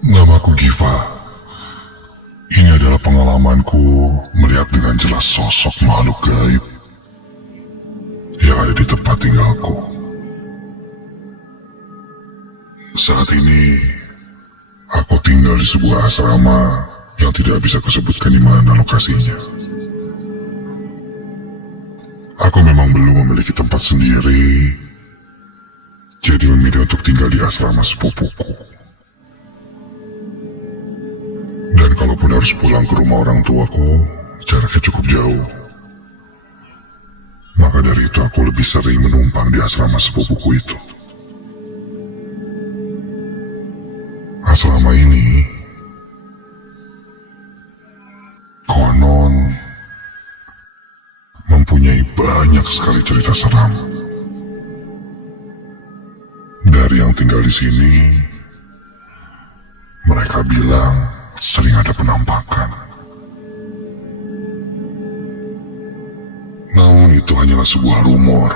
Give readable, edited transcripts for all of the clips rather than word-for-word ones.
Namaku Giva. Ini adalah pengalamanku melihat dengan jelas sosok makhluk gaib yang ada di tempat tinggalku. Saat ini, aku tinggal di sebuah asrama yang tidak bisa kusebutkan di mana lokasinya. Aku memang belum memiliki tempat sendiri, jadi memilih untuk tinggal di asrama sepupuku. Dan kalaupun harus pulang ke rumah orang tuaku, jaraknya cukup jauh. Maka dari itu aku lebih sering menumpang di asrama sepupuku itu. Asrama ini konon mempunyai banyak sekali cerita seram. Dari yang tinggal di sini, mereka bilang sering ada penampakan. Namun itu hanyalah sebuah rumor.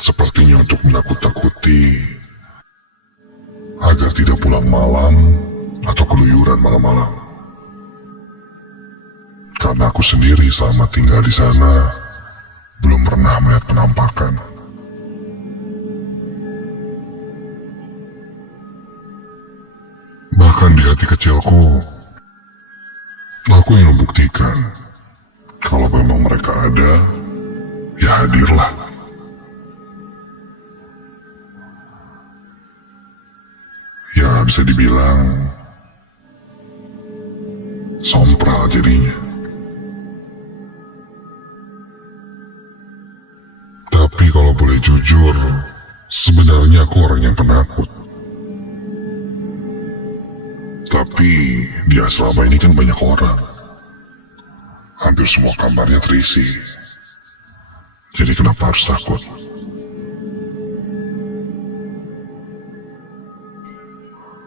Sepertinya untuk menakut-takuti agar tidak pulang malam atau keluyuran malam-malam. Karena aku sendiri selama tinggal di sana belum pernah melihat penampakan. Bahkan di hati kecilku, aku ingin membuktikan kalau memang mereka ada, ya hadirlah. Ya bisa dibilang sompral jadinya. Tapi kalau boleh jujur, sebenarnya aku orang yang penakut. Tapi di asrama ini kan banyak orang. Hampir semua kamarnya terisi. Jadi kenapa harus takut?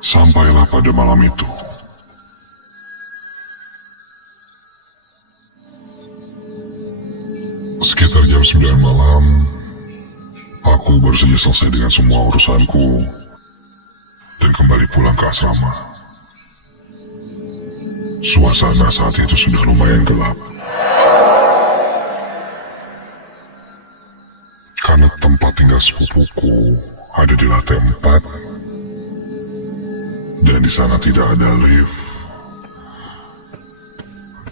Sampailah pada malam itu. Sekitar jam 9 malam, aku baru saja selesai dengan semua urusanku dan kembali pulang ke asrama. Suasana saat itu sudah lumayan gelap. Karena tempat tinggal sepupuku ada di lantai 4 dan di sana tidak ada lift.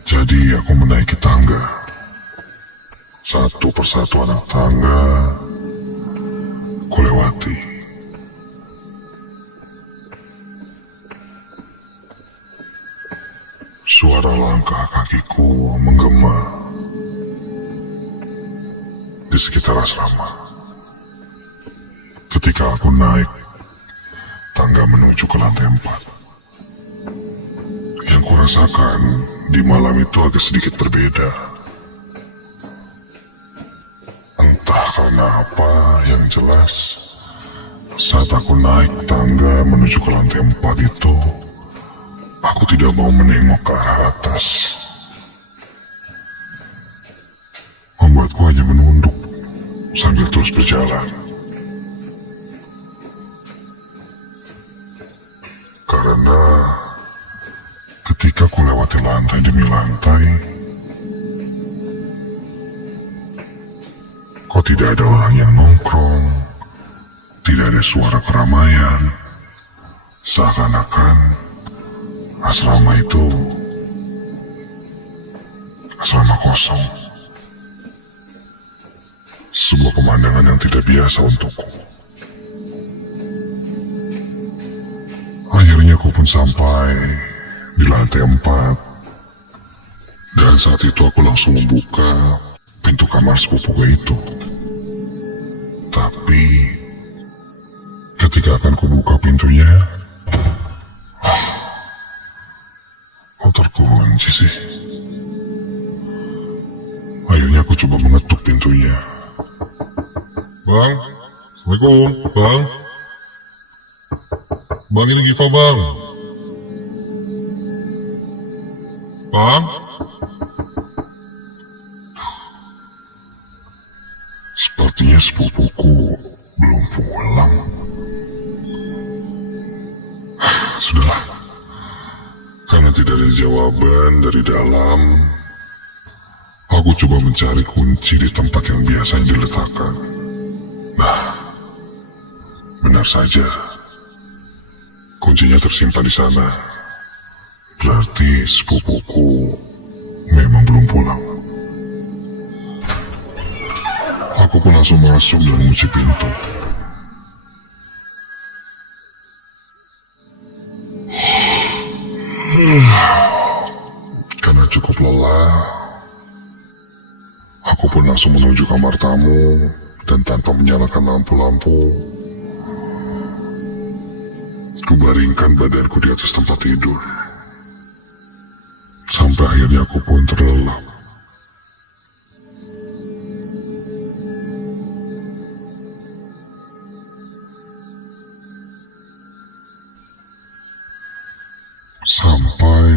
Jadi aku menaiki tangga. Satu persatu anak tangga kulewati. Suara langkah kakiku menggema di sekitar asrama. Ketika aku naik tangga menuju ke lantai 4. Yang kurasakan di malam itu agak sedikit berbeda. Entah karena apa, yang jelas saat aku naik tangga menuju ke lantai 4 itu, aku tidak mau menengok ke arah atas. Membuatku hanya menunduk sambil terus berjalan. Karena ketika ku lewati lantai demi lantai, kok tidak ada orang yang nongkrong, tidak ada suara keramaian, seakan-akan asrama itu asrama kosong. Sebuah pemandangan yang tidak biasa untukku. Akhirnya aku pun sampai di lantai 4. Dan saat itu aku langsung membuka pintu kamar sepupuku itu. Tapi ketika akan kubuka pintunya, kok terkunci sih? Akhirnya aku coba mengetuk pintunya. Bang, Assalamualaikum, Bang. Bang, ini Giva, Bang. Bang? Sepertinya sepupuku belum pulang. Sudahlah. Karena tidak ada jawaban dari dalam, aku coba mencari kunci di tempat yang biasanya diletakkan. Nah, benar saja. Kuncinya tersimpan di sana. Berarti sepupuku memang belum pulang. Aku pun langsung masuk dan mengunci pintu. Karena cukup lelah, aku pun langsung menuju kamar tamu dan tanpa menyalakan lampu-lampu, kubaringkan badanku di atas tempat tidur. Sampai akhirnya aku pun terlelap. Sampai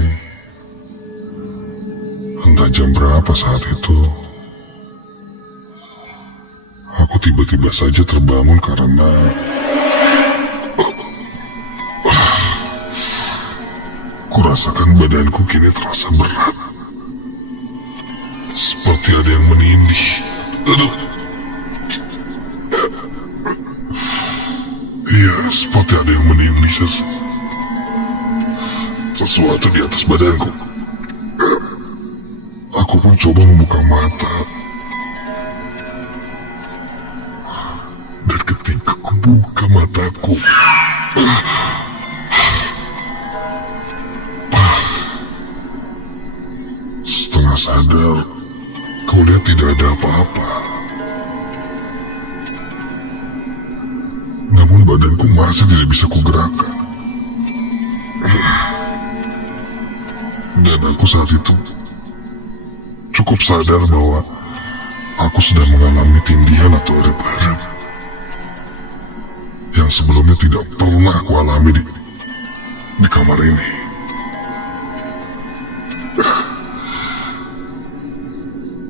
entah jam berapa saat itu, aku tiba-tiba saja terbangun karena kurasakan badanku kini terasa berat. Seperti ada yang menindih. Aduh. Iya, seperti ada yang menindih sesuatu di atas badanku. Aku pun coba membuka mata. Dan ketika aku buka mataku, setengah sadar, kau lihat tidak ada apa-apa. Namun badanku masih tidak bisa kugerakkan. Dan aku saat itu cukup sadar bahwa aku sedang mengalami tindihan atau erep-erep yang sebelumnya tidak pernah aku alami di kamar ini.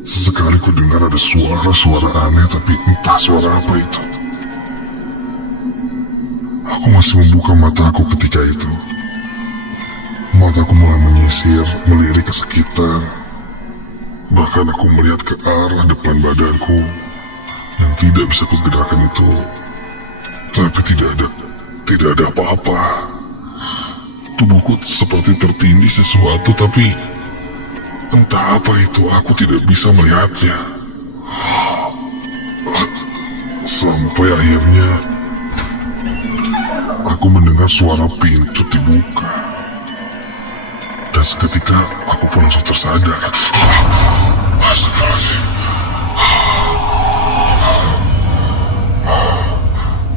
Sesekali ku dengar ada suara-suara aneh, tapi entah suara apa itu. Aku masih membuka mataku ketika itu. Mataku mulai menyisir, melirik ke sekitar. Bahkan aku melihat ke arah depan badanku yang tidak bisa kugerakkan itu. Tapi tidak ada apa-apa. Tubuhku seperti tertindih sesuatu, tapi entah apa itu, aku tidak bisa melihatnya. Sampai akhirnya aku mendengar suara pintu dibuka. Dan seketika aku pun langsung tersadar. Astagfirullahaladzim.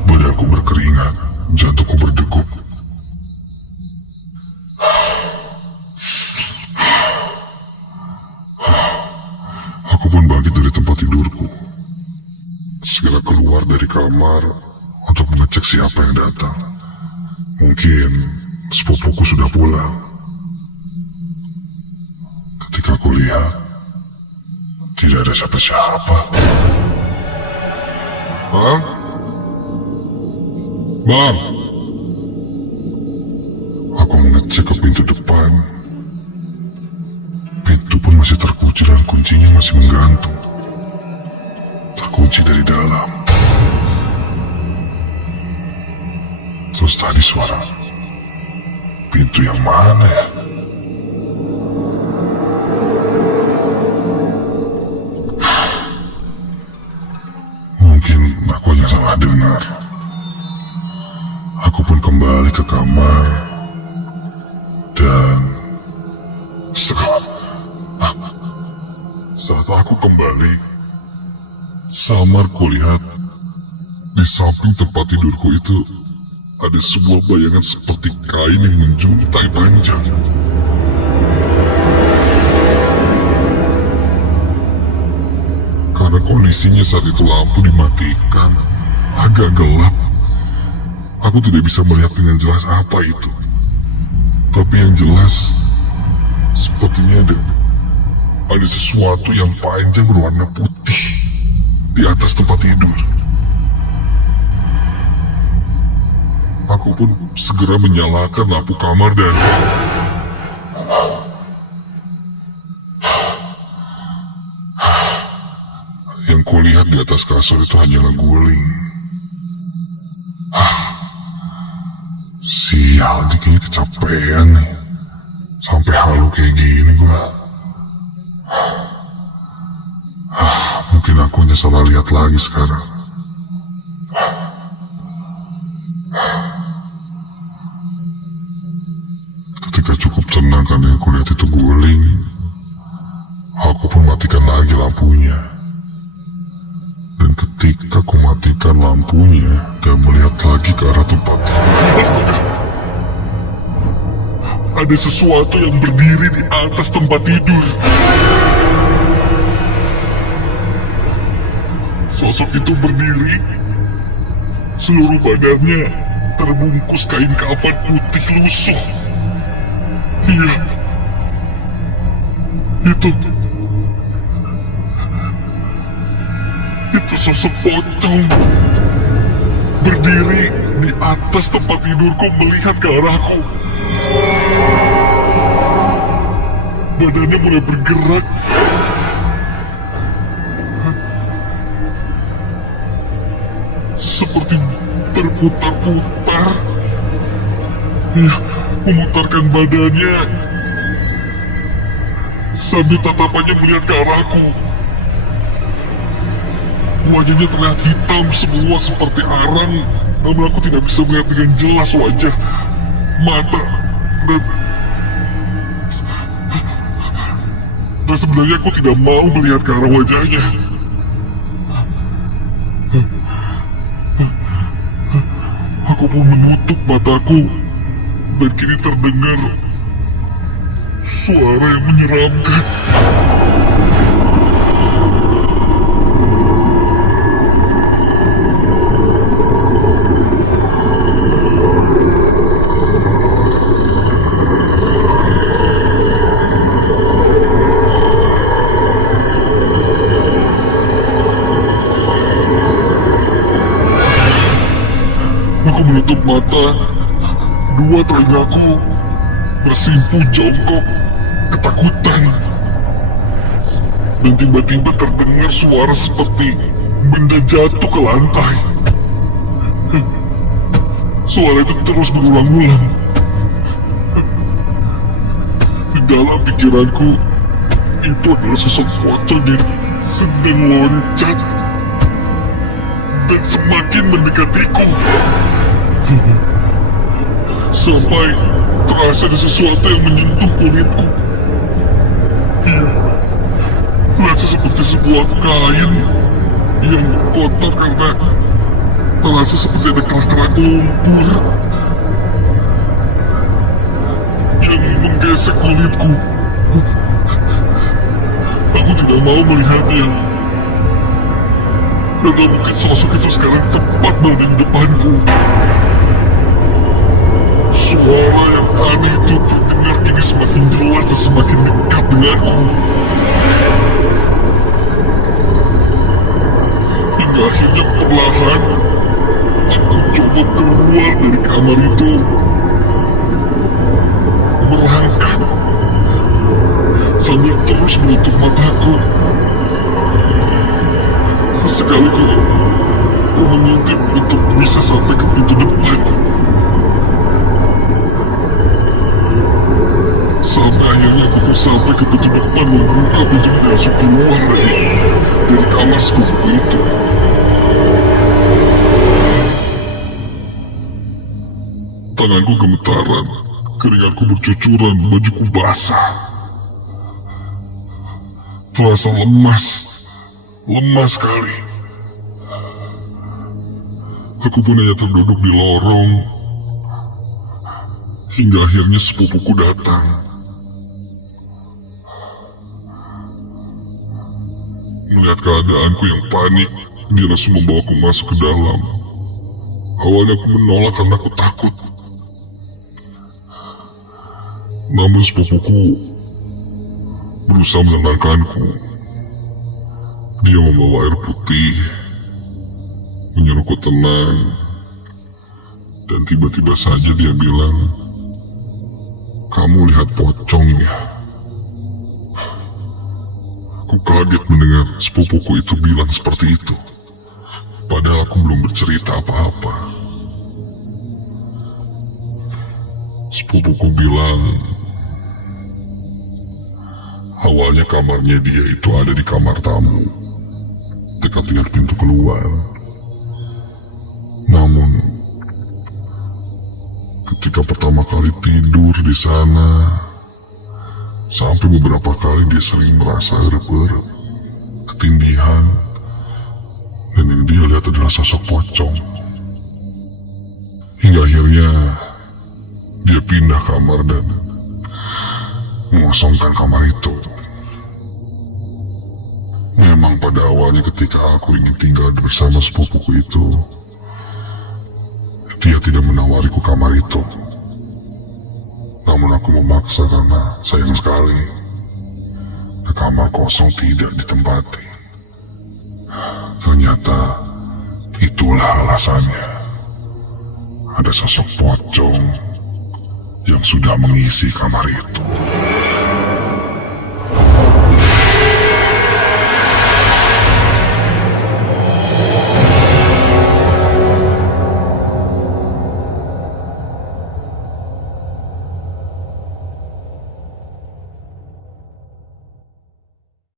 Badanku berkeringat, jantungku berdegup. Aku pun bangkit dari tempat tidurku. Segera keluar dari kamar untuk mengecek siapa yang datang. Mungkin sepupuku sudah pulang. Ketika aku lihat, tidak ada siapa-siapa. Bang? Bang? Aku mengecek ke pintu depan. Pintu pun masih terkunci dan kuncinya masih menggantung. Terkunci dari dalam. Terus tadi suara pintu yang mana ya? Mungkin aku hanya salah dengar. Aku pun kembali ke kamar dan saat aku kembali, samar kulihat di samping tempat tidurku itu ada sebuah bayangan seperti kain yang menjuntai panjang. Karena kondisinya saat itu lampu dimatikan, agak gelap. Aku tidak bisa melihat dengan jelas apa itu. Tapi yang jelas, sepertinya ada sesuatu yang panjang berwarna putih di atas tempat tidur. Aku Aku pun segera menyalakan lampu kamar dan yang kulihat di atas kasur itu hanyalah guling. Sial, ini kayaknya kecapean nih. Sampai halu kayak gini gua. Mungkin aku hanya salah lihat lagi sekarang. Ketika cukup tenang karena yang kulihat itu guling, aku pun matikan lagi lampunya. Dan ketika aku matikan lampunya dan melihat lagi ke arah tempat, ada sesuatu yang berdiri di atas tempat tidur. Sosok itu berdiri, seluruh badannya terbungkus kain kafan putih lusuh. Iya, itu sosok pocong berdiri di atas tempat tidurku melihat ke arahku. Badannya mulai bergerak. Seperti berputar-putar. Iya, memutarkan badannya sambil tatapannya melihat ke arahku. Wajahnya terlihat hitam semua seperti arang, namun aku tidak bisa melihat dengan jelas wajah, mata, dan sebenarnya aku tidak mau melihat ke arah wajahnya. Aku pun menutup mataku, dan kini terdengar suara yang menyeramkan. Aku menutup mata, dua telingaku bersimpu jongkok ketakutan. Dan tiba-tiba terdengar suara seperti benda jatuh ke lantai. Suara itu terus berulang-ulang. Di dalam pikiranku, itu adalah sosok pocong yang sedang loncat dan semakin mendekatiku. Sampai terasa ada sesuatu yang menyentuh kulitku. Iya, terasa seperti sebuah kain yang kotor karena terasa seperti ada kerak-kerak lumpur yang menggesek kulitku. Aku tidak mau melihatnya. Karena mungkin sosok itu sekarang tepat berada di depanku. Suara yang aneh itu terdengar kini semakin jelas dan semakin dekat denganku. Hingga akhirnya perlahan aku coba keluar dari kamar itu, merangkak sambil terus menutup mataku. Sekali aku mengintip untuk bisa sampai ke pintu depan. Sampai akhirnya aku pun sampai ke pintu depan, membuka pintu dan langsung keluar dari kamar seperti itu. Tanganku gemetaran, keringatku bercucuran, bajuku basah. Terasa lemas sekali. Aku pun hanya terduduk di lorong hingga akhirnya sepupuku datang. Melihat keadaanku yang panik, dia langsung membawaku masuk ke dalam. Awalnya aku menolak karena aku takut. Namun sepupuku berusaha menenangkanku. Dia membawa air putih, menyuruhku tenang, Dan tiba-tiba saja dia bilang, "Kamu lihat pocong ya?" Aku kaget mendengar sepupuku itu bilang seperti itu. Padahal aku belum bercerita apa-apa. Sepupuku bilang, awalnya kamarnya dia itu ada di kamar tamu, dekat dengan pintu keluar. Namun, ketika pertama kali tidur di sana, sampai beberapa kali dia sering merasa erep-erep, ketindihan, dan yang dia lihat adalah sosok pocong. Hingga akhirnya dia pindah kamar dan mengosongkan kamar itu. Memang pada awalnya ketika aku ingin tinggal bersama sepupuku itu, dia tidak menawariku kamar itu. Namun aku memaksa karena sayang sekali kamar kosong tidak ditempati. Ternyata itulah alasannya. Ada sosok pocong yang sudah mengisi kamar itu.